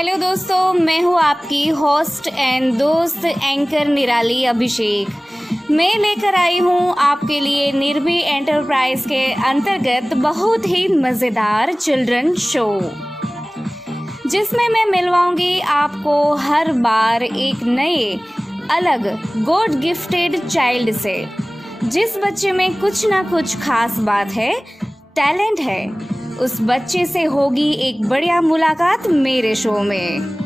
Hello दोस्तों, मैं हूँ आपकी होस्ट एंड दोस्त एंकर निराली अभिषेक। मैं लेकर आई हूँ आपके लिए निर्भी एंटरप्राइज के अंतर्गत बहुत ही मज़ेदार चिल्ड्रन शो, जिसमें मैं मिलवाऊंगी आपको हर बार एक नए अलग गॉड गिफ्टेड चाइल्ड से। जिस बच्चे में कुछ ना कुछ खास बात है, टैलेंट है, उस बच्चे से होगी एक बढ़िया मुलाकात मेरे शो में।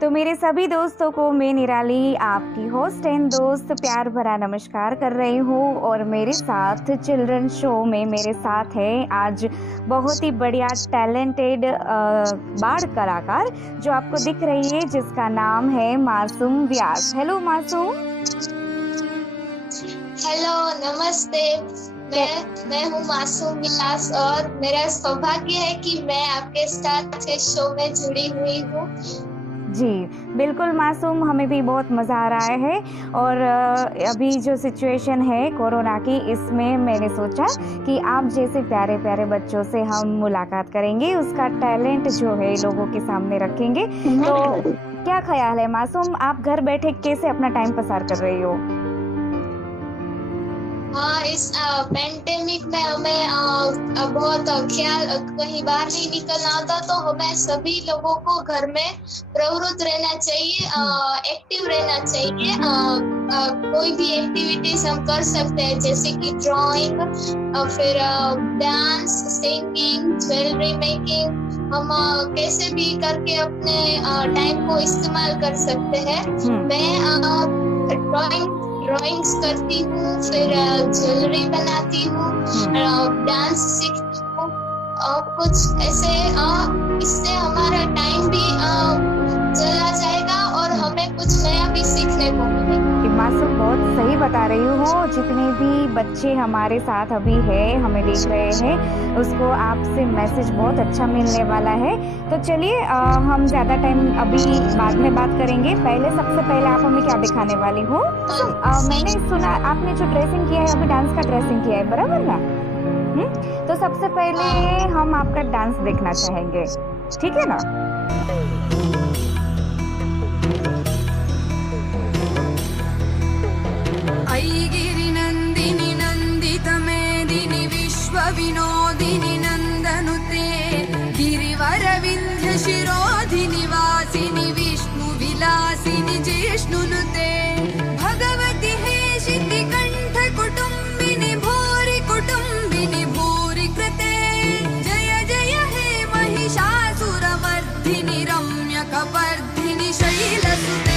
तो मेरे सभी दोस्तों को मैं निराली, आपकी होस्ट एंड दोस्त, प्यार भरा नमस्कार कर रही हूँ। और मेरे साथ चिल्ड्रन शो में मेरे साथ है आज बहुत ही बढ़िया टैलेंटेड बाल कलाकार जो आपको दिख रही है, जिसका नाम है मासूम व्यास। हेलो मासूम। हेलो, नमस्ते। मैं हूँ मासूम व्यास और मेरा सौभाग्य है कि मैं आपके साथ इस शो में जुड़ी हुई हूँ। जी बिल्कुल मासूम, हमें भी बहुत मज़ा आ रहा है। और अभी जो सिचुएशन है कोरोना की, इसमें मैंने सोचा कि आप जैसे प्यारे प्यारे बच्चों से हम मुलाकात करेंगे, उसका टैलेंट जो है लोगों के सामने रखेंगे। तो क्या ख्याल है मासूम, आप घर बैठे कैसे अपना टाइम पसार कर रही हो? हाँ, इस पेंडेमिक में हमें बहुत ख्याल, कहीं बाहर नहीं निकलना होता, तो हमें सभी लोगों को घर में प्रवृत्त रहना चाहिए, एक्टिव रहना चाहिए। कोई भी एक्टिविटीज हम कर सकते हैं, जैसे कि ड्राइंग, फिर डांस, सिंगिंग, ज्वेलरी मेकिंग। हम कैसे भी करके अपने टाइम को इस्तेमाल कर सकते हैं। मैं ड्राइंग्स करती हूँ, फिर ज्वेलरी बनाती हूँ, डांस सीखती हूँ और कुछ ऐसे। इससे हमारा टाइम भी चला जाएगा और हमें कुछ नया भी सीखने को मिलेगा। मासूम बहुत सही बता रही हो। जितने भी बच्चे हमारे साथ अभी है, हमें देख रहे हैं, उसको आपसे मैसेज बहुत अच्छा मिलने वाला है। तो चलिए, हम ज़्यादा टाइम अभी बाद में बात करेंगे। सबसे पहले आप हमें क्या दिखाने वाली हो? मैंने सुना आपने जो ड्रेसिंग किया है, अभी डांस का ड्रेसिंग किया है, बराबर ना? तो सबसे पहले हम आपका डांस देखना चाहेंगे, ठीक है ना? ऐगिरि नंदिनी नंदित मेदिनी विश्व विनोदिनी नंदनुते गिरिवर विंध्य शिरोधिनि वासिनि विष्णु विलासिनि जिष्णुनुते भगवति हेशिति कंठ कुटुंबिनि भूरि कुटुंबिनि भूरि कृते जय जय हे महिषासुरमर्दिनि रम्य कपर्दिनि शैलसुते।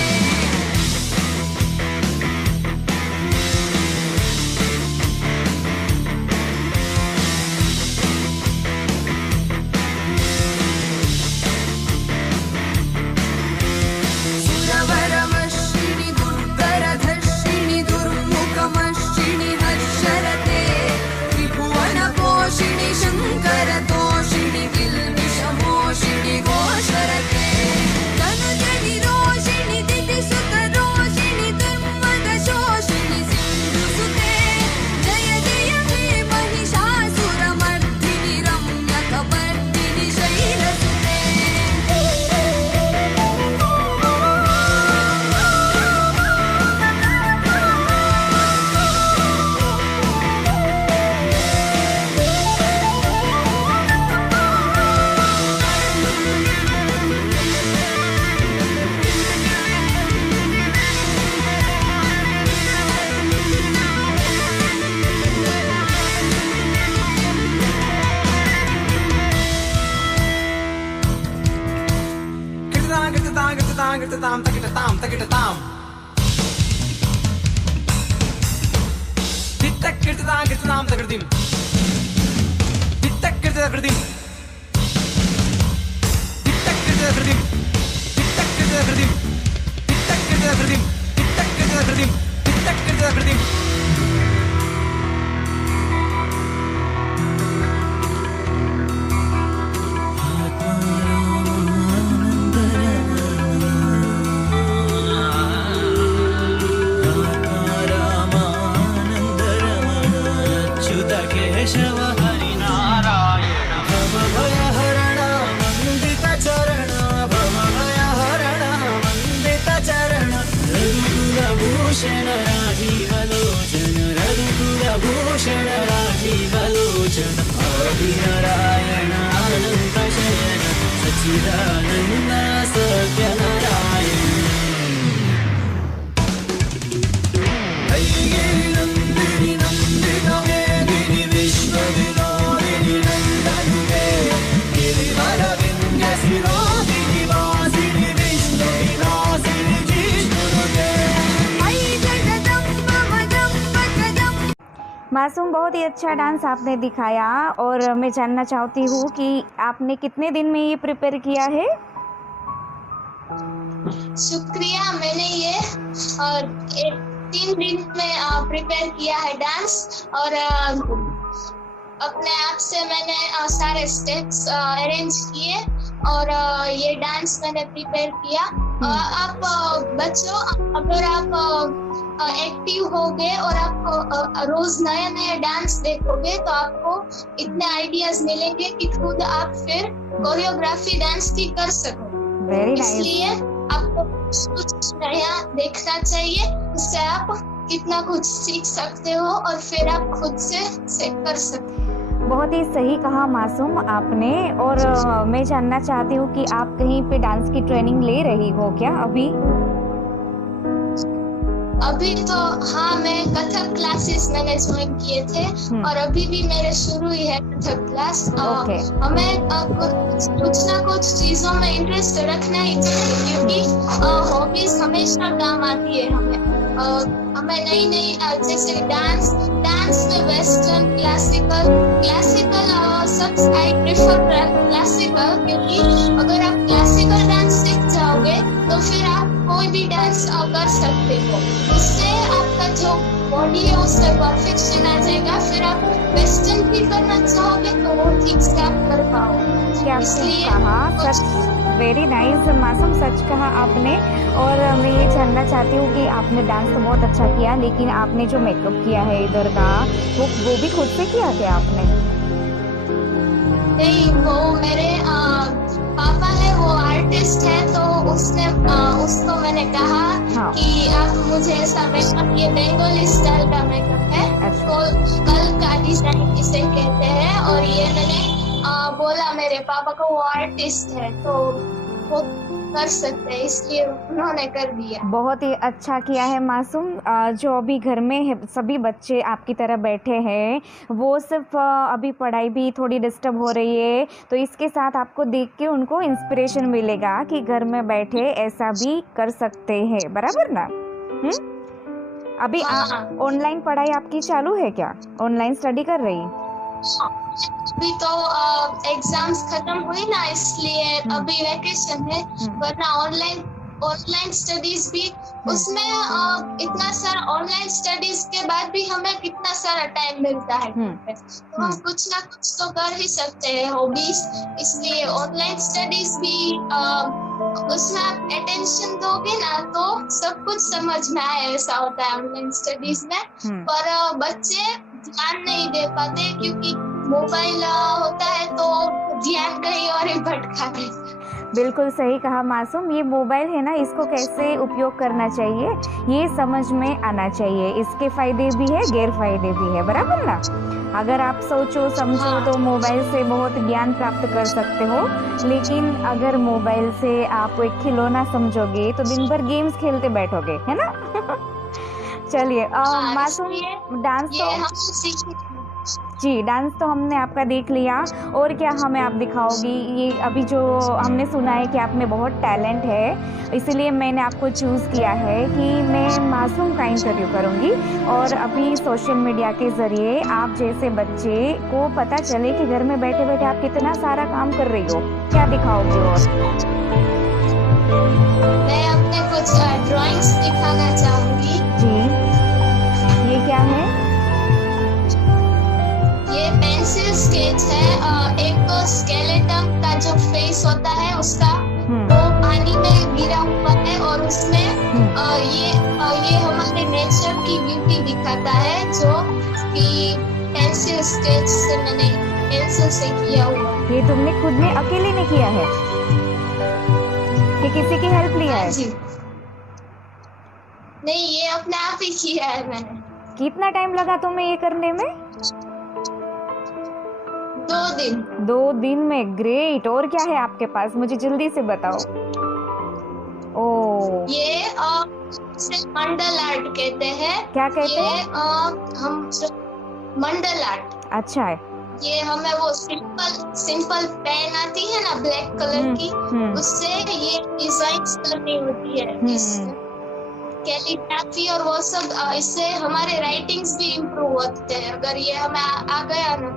Judah सच्चिदानन्द सत्यनारायण ऐगिरिनन्दिनि नन्दितमेदिनि विश्वविनोदिनि नन्दनुते गिरिवरविन्ध्यशिरोदिनि वासिनि विष्णुविलासिनि जिष्णुनुते ऐ जगदम्ब मदम्ब जगम्ब। मासूम, बहुत ही अच्छा डांस आपने दिखाया और मैं जानना चाहती हूँ कि आपने कितने दिन में ये प्रिपेयर किया है? शुक्रिया। मैंने ये 3 दिन में प्रिपेयर किया है डांस और अपने आप से मैंने सारे स्टेप्स अरेंज किए और ये डांस मैंने प्रिपेयर किया। आप बच्चों, अगर आप एक्टिव होगे और आप रोज नए नए डांस देखोगे तो आपको इतने आइडियाज मिलेंगे कि खुद आप फिर कोरियोग्राफी डांस की कर सको। Very nice. इसलिए आपको कुछ नया देखना चाहिए, उससे आप कितना कुछ सीख सकते हो और फिर आप खुद से कर सकते हो। बहुत ही सही कहा मासूम आपने। और मैं जानना चाहती हूँ कि आप कहीं पे डांस की ट्रेनिंग ले रही हो क्या अभी? अभी तो हाँ, मैं कथक क्लासेस मैंने ज्वाइन किए थे और अभी भी मेरे शुरू ही है कथक क्लास। ओके। हमें कुछ ना कुछ चीजों में इंटरेस्ट रखना ही चाहिए क्योंकि हॉबीज हमेशा काम आती है हमें नई नई, जैसे डांस में वेस्टर्न, क्लासिकल सब आई प्रेफर क्लासिकल, क्योंकि अगर आप क्लासिकल डांस सीख जाओगे तो फिर आप कोई भी डांस कर सकते हो। उससे आपका जो बॉडी है उससे परफेक्शन आ जाएगा। फिर आप वेस्टर्न भी करना चाहोगे तो वो ठीक से आप कर पाओगे। क्या कहा, सच, वेरी नाइस मासूम, सच कहा आपने। और मैं ये जानना चाहती हूँ कि आपने डांस तो बहुत अच्छा किया, लेकिन आपने जो मेकअप किया है इधर का वो भी खुद से किया क्या आपने? नहीं, वो मेरे पापा है, वो आर्टिस्ट है, तो उसको मैंने कहा कि आप मुझे ऐसा मेकअप, ये बंगाली स्टाइल का मेकअप है, तो कल का डिजाइन इसे कहते हैं। और ये मैंने बोला मेरे पापा को, वो आर्टिस्ट है तो वो कर सकते हैं, इसलिए उन्होंने कर दिया। बहुत ही अच्छा किया है मासूम। जो अभी घर में है सभी बच्चे आपकी तरह बैठे हैं, वो सिर्फ अभी पढ़ाई भी थोड़ी डिस्टर्ब हो रही है, तो इसके साथ आपको देख के उनको इंस्पिरेशन मिलेगा कि घर में बैठे ऐसा भी कर सकते हैं, बराबर ना? अभी ऑनलाइन पढ़ाई आपकी चालू है क्या? ऑनलाइन स्टडी कर रही? अभी तो एग्जाम्स खत्म हुई ना, इसलिए अभी वैकेशन है, वरना ऑनलाइन स्टडीज भी उसमें इतना सारा, ऑनलाइन स्टडीज के बाद भी हमें कितना सारा टाइम मिलता है, तो हम कुछ ना कुछ तो कर ही सकते हैं हॉबीज। इसलिए ऑनलाइन स्टडीज भी उसमें आप अटेंशन दोगे ना तो सब कुछ समझ में आए, ऐसा होता है ऑनलाइन स्टडीज में। पर बच्चे ध्यान नहीं दे पाते क्योंकि मोबाइल होता है तो ध्यान कहीं और ही भटका है। बिल्कुल सही कहा मासूम। ये मोबाइल है ना, इसको कैसे उपयोग करना चाहिए ये समझ में आना चाहिए। इसके फायदे भी है, गैर फायदे भी है, बराबर ना? अगर आप सोचो समझो तो मोबाइल से बहुत ज्ञान प्राप्त कर सकते हो, लेकिन अगर मोबाइल से आप एक खिलौना समझोगे तो दिन भर गेम्स खेलते बैठोगे, है ना? चलिए मासूम, डांस तो जी, डांस तो हमने आपका देख लिया, और क्या हमें आप दिखाओगी? ये अभी जो हमने सुना है कि आप में बहुत टैलेंट है, इसीलिए मैंने आपको चूज़ किया है कि मैं मासूम का इंटरव्यू करूँगी और अभी सोशल मीडिया के ज़रिए आप जैसे बच्चे को पता चले कि घर में बैठे बैठे आप कितना सारा काम कर रही हो। क्या दिखाओगी? और मैं अपने कुछ ड्राइंग्स दिखाना चाहूँगी। जी, ये क्या है? ये पेंसिल स्केच है। एक तो स्केलेटन का जो फेस होता है उसका, वो पानी में गिरा हुआ है और उसमें ये हमारे नेचर की ब्यूटी दिखाता है, जो कि पेंसिल स्केच से मैंने पेंसिल से किया हुआ। ये तुमने खुद ने अकेले ने किया है कि किसी की हेल्प लिया है? जी नहीं, ये अपने आप ही किया है मैंने। कितना टाइम लगा तुम्हें ये करने में? 2 दिन। 2 दिन में, ग्रेट। और क्या है आपके पास, मुझे जल्दी से बताओ। ओ, ये इसे मंडल आर्ट कहते हैं। क्या कहते ये हैं? हम मंडल आर्ट। अच्छा है। ये हमें वो सिंपल पेन आती है ना ब्लैक कलर की, उससे ये डिजाइन करनी होती है। कैलीग्राफी और वो सब, इससे हमारे राइटिंग्स भी इम्प्रूव होते हैं अगर ये हमें आ गया ना।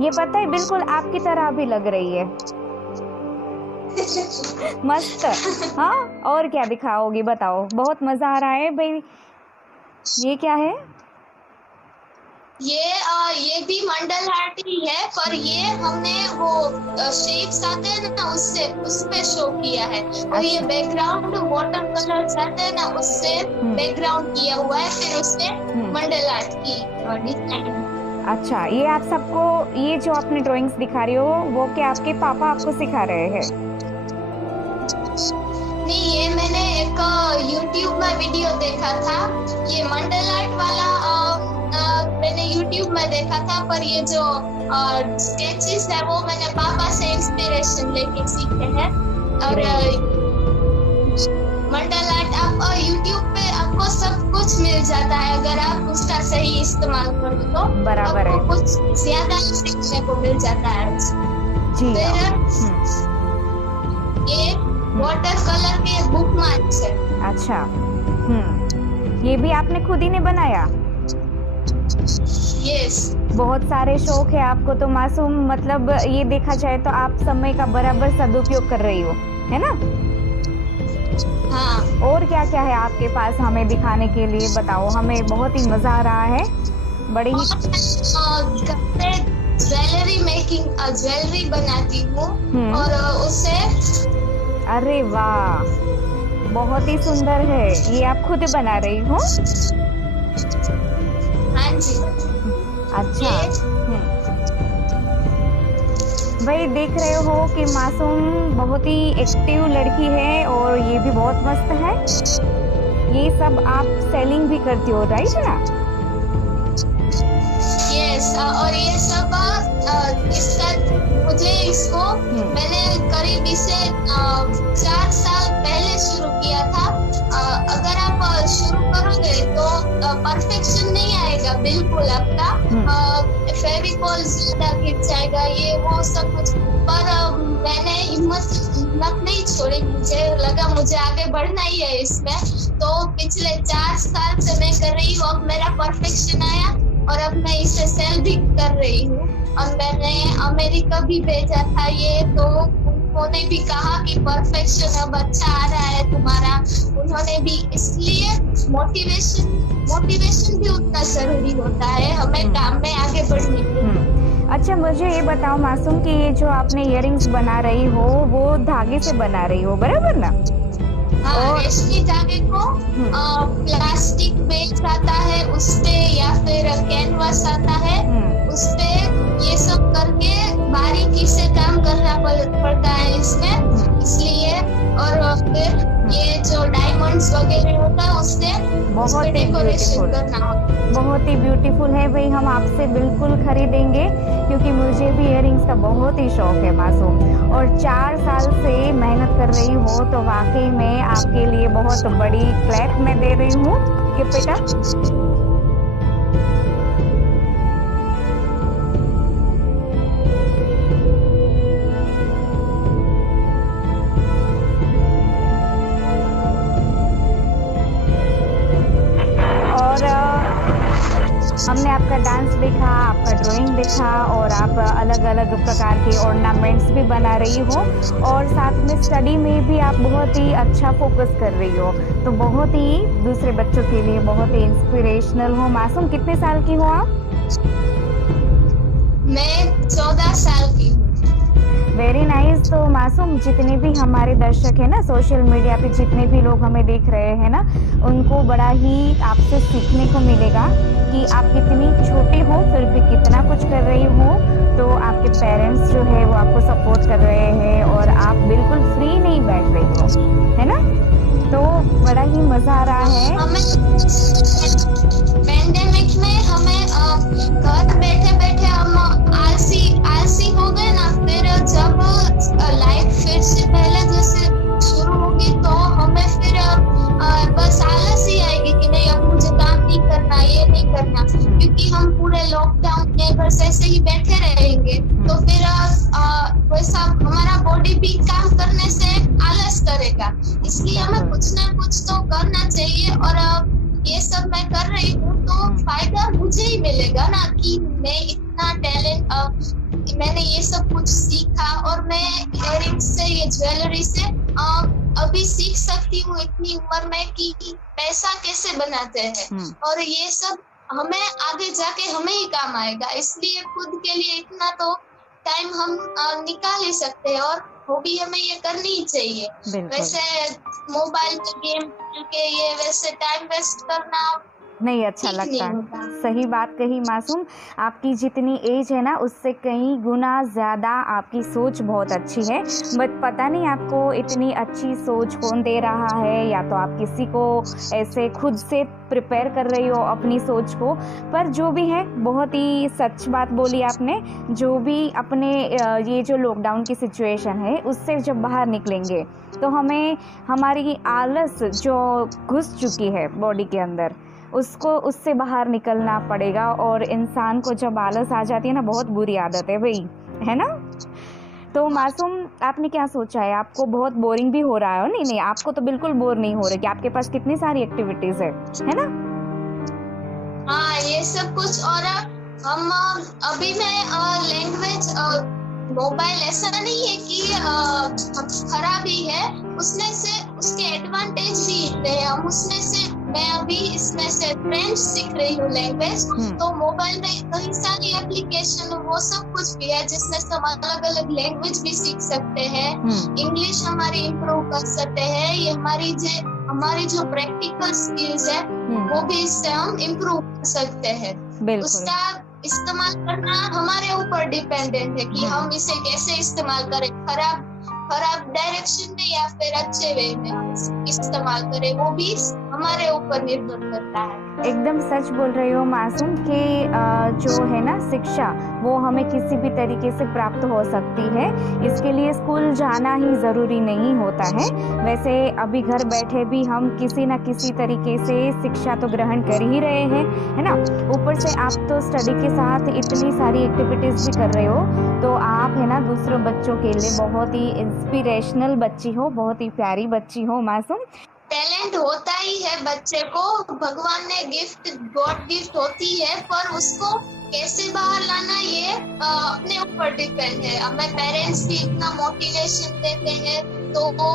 ये पता है, बिल्कुल आपकी तरह भी लग रही है। मस्त। हाँ, और क्या दिखाओगी बताओ, बहुत मजा आ रहा है भाई। ये क्या है? ये भी मंडल आर्ट ही है, पर ये हमने वो शेप्स आते हैं ना उस पे शो किया है। और ये बैकग्राउंड वाटर कलर्स आते हैं ना उससे बैकग्राउंड किया हुआ है, फिर उससे मंडल आर्ट की डिजाइन। अच्छा, ये आप सबको, ये जो आपने ड्राइंग्स दिखा रही हो वो क्या आपके पापा आपको सिखा रहे हैं? नहीं, ये मैंने एक YouTube में वीडियो देखा था। ये मंडल आर्ट वाला मैंने YouTube में देखा था, पर ये जो स्केचेस है वो मैंने पापा से इंस्पिरेशन लेके सीखे हैं। और मंडल आर्ट आप YouTube पे आपको सब कुछ मिल जाता है अगर आप उसका सही इस्तेमाल करो तो। बराबर है। आपको कुछ ज्यादा सीखने को मिल जाता है। जी। ये वाटर कलर के बुक मार्क्स है। अच्छा। ये भी आपने खुद ही ने बनाया? यस। बहुत सारे शौक है आपको तो मासूम, मतलब ये देखा जाए तो आप समय का बराबर सदुपयोग कर रही हो, है ना? हाँ। और क्या क्या है आपके पास हमें दिखाने के लिए, बताओ, हमें बहुत ही मजा आ रहा है। बड़े ही ज्वेलरी मेकिंग, ज्वेलरी बनाती हूँ और उससे। अरे वाह, बहुत ही सुंदर है। ये आप खुद बना रही हो? हाँ जी। अच्छा। भाई देख रहे हो कि मासूम बहुत ही एक्टिव लड़की है और ये भी बहुत मस्त है। ये सब आप सेलिंग भी करती हो, राइट ना? यस। और ये सब इसको मैंने करीब इसे 4 साल पहले शुरू किया था। अगर आप शुरू करोगे तो परफेक्शन नहीं आएगा बिल्कुल आपका। फेविकॉल ज्यादा गिर जाएगा, ये वो सब कुछ। पर मैंने हिम्मत नहीं छोड़ी। मुझे लगा मुझे आगे बढ़ना ही है इसमें, तो पिछले 4 साल से मैं कर रही हूँ। अब मेरा परफेक्शन आया और अब मैं इसे सेल भी कर रही हूँ। और मैंने अमेरिका भी भेजा था ये, तो उन्होंने भी कहा कि परफेक्शन अब अच्छा आ रहा है तुम्हारा। उन्होंने भी, इसलिए मोटिवेशन भी उतना जरूरी होता है हमें काम में आगे बढ़ने के लिए। अच्छा, मुझे ये बताओ मासूम कि ये जो आपने इयररिंग्स बना रही हो वो धागे से बना रही हो, बराबर ना? हाँ, रेशमी धागे को प्लास्टिक बेस आता है उसपे, या फिर कैनवास आता है उसपे, ये सब करके बारीकी से काम करना पड़ता है इसमें, इसलिए। और फिर ये जो डायमंड्स वगैरह होता है उससे बहुत ही डेकोरेशन करना होता है। बहुत ही ब्यूटीफुल है भाई, हम आपसे बिल्कुल खरीदेंगे क्योंकि मुझे भी इयररिंग्स का बहुत ही शौक है मासूम। और 4 साल से मेहनत कर रही हो तो वाकई में आपके लिए बहुत बड़ी क्लैप मैं दे रही हूँ कि बेटा। हमने आपका डांस देखा, आपका ड्राइंग देखा और आप अलग अलग प्रकार के ऑर्नामेंट्स भी बना रही हो और साथ में स्टडी में भी आप बहुत ही अच्छा फोकस कर रही हो, तो बहुत ही दूसरे बच्चों के लिए बहुत ही इंस्पिरेशनल हो। मासूम, कितने साल की हो आप? मैं 14 साल की हूँ। Very nice. तो मासूम, जितने भी हमारे दर्शक हैं ना, सोशल मीडिया पे जितने भी लोग हमें देख रहे हैं ना, उनको बड़ा ही आपसे सीखने को मिलेगा कि आप कितनी छोटी हो फिर भी कितना कुछ कर रही हो। तो आपके पेरेंट्स जो है वो आपको सपोर्ट कर रहे हैं और आप बिल्कुल फ्री नहीं बैठ रही हो, है ना? तो बड़ा ही मजा आ रहा है। पेंडेमिक में हमें घर बैठे बैठे हम आलसी इसलिए हमें कुछ ना कुछ तो करना चाहिए। और ये सब मैं कर रही हूँ तो फायदा मुझे ही मिलेगा ना, कि मैं इतना टैलेंट, मैंने ये सब कुछ सीखा और मैं इयररिंग्स से, ये ज्वेलरी से अभी सीख सकती हूँ इतनी उम्र में कि पैसा कैसे बनाते हैं। और ये सब हमें आगे जाके हमें ही काम आएगा, इसलिए खुद के लिए इतना तो टाइम हम निकाल ही सकते हैं। और हॉबी हमें ये करनी ही चाहिए। वैसे मोबाइल पे गेम खेल के ये वैसे टाइम वेस्ट करना नहीं अच्छा ठीक नहीं लगता। होता। सही बात कही मासूम, आपकी जितनी एज है ना उससे कई गुना ज़्यादा आपकी सोच बहुत अच्छी है। बट पता नहीं आपको इतनी अच्छी सोच कौन दे रहा है, या तो आप किसी को ऐसे खुद से प्रिपेयर कर रही हो अपनी सोच को। पर जो भी है बहुत ही सच बात बोली आपने। जो भी अपने ये जो लॉकडाउन की सिचुएशन है उससे जब बाहर निकलेंगे तो हमें हमारी आलस जो घुस चुकी है बॉडी के अंदर उससे बाहर निकलना पड़ेगा। और इंसान को जब आलस आ जाती है ना, बहुत बुरी आदत है भाई, है ना। तो मासूम आपने क्या सोचा है, आपको बहुत बोरिंग भी हो रहा है? नहीं, आपको तो बिल्कुल बोर नहीं हो रही कि आपके पास कितनी सारी एक्टिविटीज है ना। हाँ, ये सब कुछ। और हम अभी मैं लैंग्वेज, मोबाइल ऐसा नहीं है कि खराब ही है, उसमें से उसके एडवांटेज भी है। हम उसमें से, मैं अभी इसमें से फ्रेंच सीख रही हूँ लैंग्वेज, तो मोबाइल में कई सारी एप्लीकेशन वो सब कुछ भी है जिसमें से हम अलग अलग लैंग्वेज भी सीख सकते हैं। इंग्लिश हमारी इम्प्रूव कर सकते हैं। ये हमारी जो प्रैक्टिकल स्किल्स है वो भी इससे हम इम्प्रूव कर सकते हैं। उसका इस्तेमाल करना हमारे ऊपर डिपेंडेंट है कि हम इसे कैसे इस्तेमाल करें, खराब डायरेक्शन में या फिर अच्छे वे में हम इस्तेमाल करें, वो भी हमारे ऊपर निर्भर करता है। एकदम सच बोल रहे हो मासूम कि जो है ना शिक्षा वो हमें किसी भी तरीके से प्राप्त हो सकती है। इसके लिए स्कूल जाना ही ज़रूरी नहीं होता है। वैसे अभी घर बैठे भी हम किसी न किसी तरीके से शिक्षा तो ग्रहण कर ही रहे हैं, है ना। ऊपर से आप तो स्टडी के साथ इतनी सारी एक्टिविटीज़ भी कर रहे हो, तो आप है ना दूसरों बच्चों के लिए बहुत ही इंस्पिरेशनल बच्ची हो, बहुत ही प्यारी बच्ची हो मासूम। टैलेंट होता ही है बच्चे को, भगवान ने गॉड गिफ्ट होती है, पर उसको कैसे बाहर लाना ये अपने ऊपर डिपेंड है। हमें पेरेंट्स भी इतना मोटिवेशन देते हैं तो वो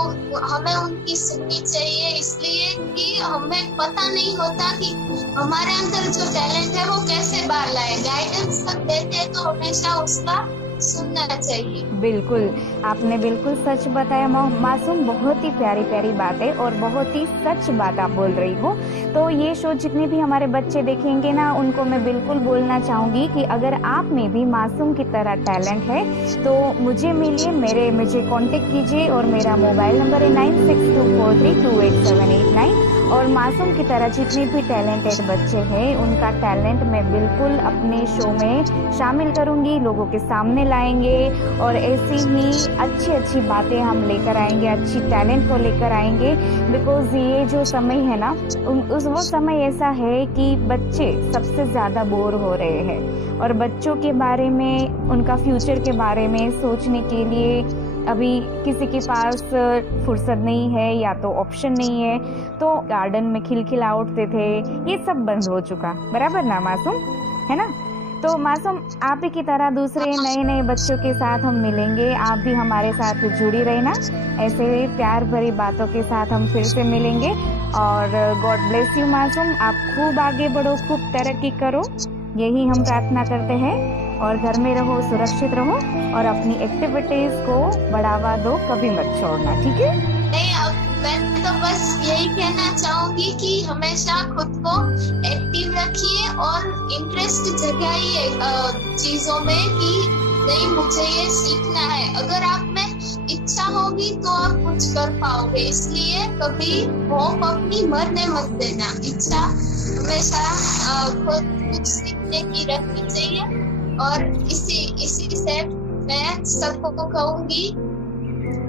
हमें उनकी सुननी चाहिए, इसलिए कि हमें पता नहीं होता कि हमारे अंदर जो टैलेंट है वो कैसे बाहर लाए। गाइडेंस सब देते हैं तो हमेशा उसका सुनना चाहिए। बिल्कुल, आपने बिल्कुल सच बताया मासूम, बहुत ही प्यारी प्यारी बातें और बहुत ही सच बात आप बोल रही हो। तो ये शो जितने भी हमारे बच्चे देखेंगे ना, उनको मैं बिल्कुल बोलना चाहूँगी कि अगर आप में भी मासूम की तरह टैलेंट है तो मुझे मिलिए, मुझे कांटेक्ट कीजिए। और मेरा मोबाइल नंबर है 9624328789। और मासूम की तरह जितने भी टैलेंटेड बच्चे हैं उनका टैलेंट मैं बिल्कुल अपने शो में शामिल करूंगी, लोगों के सामने लाएंगे और ऐसी ही अच्छी बातें हम लेकर आएंगे, अच्छी टैलेंट को लेकर आएंगे। बिकॉज ये जो समय है ना, वो समय ऐसा है कि बच्चे सबसे ज़्यादा बोर हो रहे हैं और बच्चों के बारे में, उनका फ्यूचर के बारे में सोचने के लिए अभी किसी के पास फुर्सत नहीं है या तो ऑप्शन नहीं है। तो गार्डन में खिलखिला उठते थे, ये सब बंद हो चुका, बराबर ना मासूम, है ना। तो मासूम आप ही की तरह दूसरे नए बच्चों के साथ हम मिलेंगे, आप भी हमारे साथ जुड़ी रहना। ऐसे प्यार भरी बातों के साथ हम फिर से मिलेंगे। और गॉड ब्लेस यू मासूम, आप खूब आगे बढ़ो, खूब तरक्की करो, यही हम प्रार्थना करते हैं। और घर में रहो, सुरक्षित रहो और अपनी एक्टिविटीज को बढ़ावा दो, कभी मत छोड़ना, ठीक है। नहीं, मैं तो बस यही कहना चाहूंगी कि हमेशा खुद को एक्टिव रखिए और इंटरेस्ट जगाइए चीजों में कि नहीं मुझे ये सीखना है। अगर आप में इच्छा होगी तो आप कुछ कर पाओगे, इसलिए कभी होप अपनी मरने मत देना। इच्छा हमेशा खुद कुछ सीखने की रखनी चाहिए। और इसी से मैं सबको कहूंगी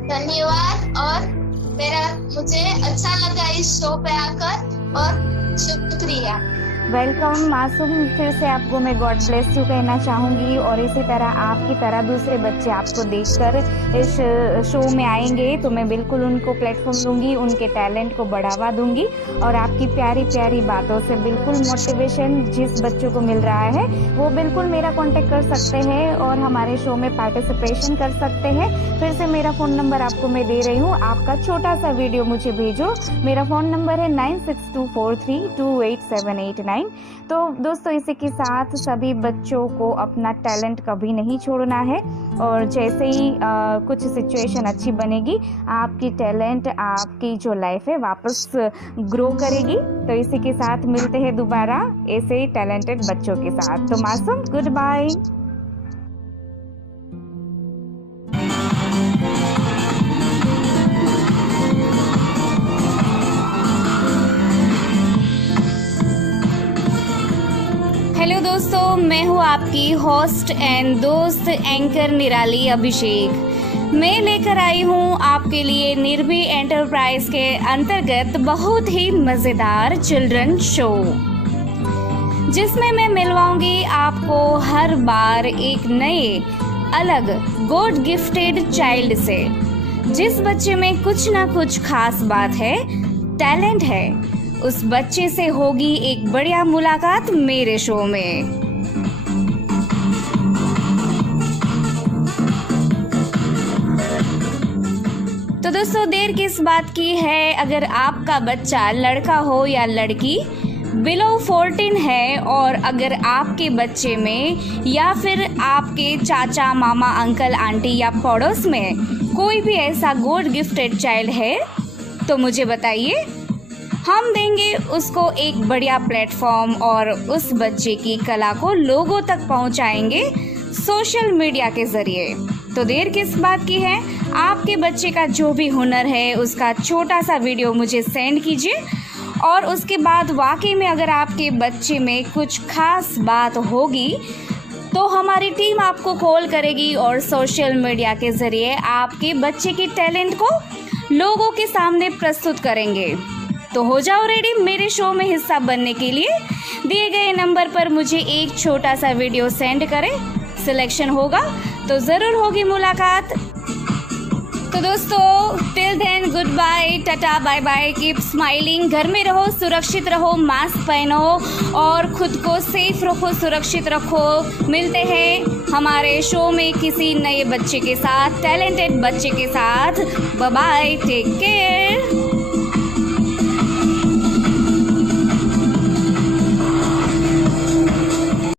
धन्यवाद। और मुझे अच्छा लगा इस शो पे आकर, और शुक्रिया। वेलकम मासूम, फिर से आपको मैं गॉड ब्लेस यू कहना चाहूँगी। और इसी तरह आपकी तरह दूसरे बच्चे आपको देखकर इस शो में आएंगे तो मैं बिल्कुल उनको प्लेटफॉर्म दूंगी, उनके टैलेंट को बढ़ावा दूंगी और आपकी प्यारी प्यारी बातों से बिल्कुल मोटिवेशन जिस बच्चों को मिल रहा है वो बिल्कुल मेरा कांटेक्ट कर सकते हैं और हमारे शो में पार्टिसिपेशन कर सकते हैं। फिर से मेरा फ़ोन नंबर आपको मैं दे रही हूँ, आपका छोटा सा वीडियो मुझे भेजो। मेरा फ़ोन नंबर है 9624328789। तो दोस्तों इसी के साथ सभी बच्चों को अपना टैलेंट कभी नहीं छोड़ना है और जैसे ही कुछ सिचुएशन अच्छी बनेगी आपकी टैलेंट, आपकी जो लाइफ है वापस ग्रो करेगी। तो इसी के साथ मिलते हैं दोबारा ऐसे ही टैलेंटेड बच्चों के साथ। तो मासूम, गुड बाय। हेलो दोस्तों, मैं हूँ आपकी होस्ट एंड दोस्त एंकर निराली अभिषेक। मैं लेकर आई हूँ आपके लिए निर्भी एंटरप्राइज के अंतर्गत बहुत ही मज़ेदार चिल्ड्रन शो, जिसमें मैं मिलवाऊंगी आपको हर बार एक नए अलग गॉड गिफ्टेड चाइल्ड से। जिस बच्चे में कुछ ना कुछ खास बात है, टैलेंट है, उस बच्चे से होगी एक बढ़िया मुलाकात मेरे शो में। तो दोस्तों देर किस बात की है, अगर आपका बच्चा लड़का हो या लड़की बिलो 14 है और अगर आपके बच्चे में या फिर आपके चाचा मामा अंकल आंटी या पड़ोस में कोई भी ऐसा गॉड गिफ्टेड चाइल्ड है तो मुझे बताइए, हम देंगे उसको एक बढ़िया प्लेटफॉर्म और उस बच्चे की कला को लोगों तक पहुंचाएंगे सोशल मीडिया के ज़रिए। तो देर किस बात की है, आपके बच्चे का जो भी हुनर है उसका छोटा सा वीडियो मुझे सेंड कीजिए और उसके बाद वाकई में अगर आपके बच्चे में कुछ खास बात होगी तो हमारी टीम आपको कॉल करेगी और सोशल मीडिया के ज़रिए आपके बच्चे के टैलेंट को लोगों के सामने प्रस्तुत करेंगे। तो हो जाओ रेडी मेरे शो में हिस्सा बनने के लिए। दिए गए नंबर पर मुझे एक छोटा सा वीडियो सेंड करें, सिलेक्शन होगा तो ज़रूर होगी मुलाकात। तो दोस्तों till then goodbye, tata bye bye, keep smiling. घर में रहो, सुरक्षित रहो, मास्क पहनो और खुद को सेफ रखो, सुरक्षित रखो। मिलते हैं हमारे शो में किसी नए बच्चे के साथ, टैलेंटेड बच्चे के साथ। Bye bye, take care.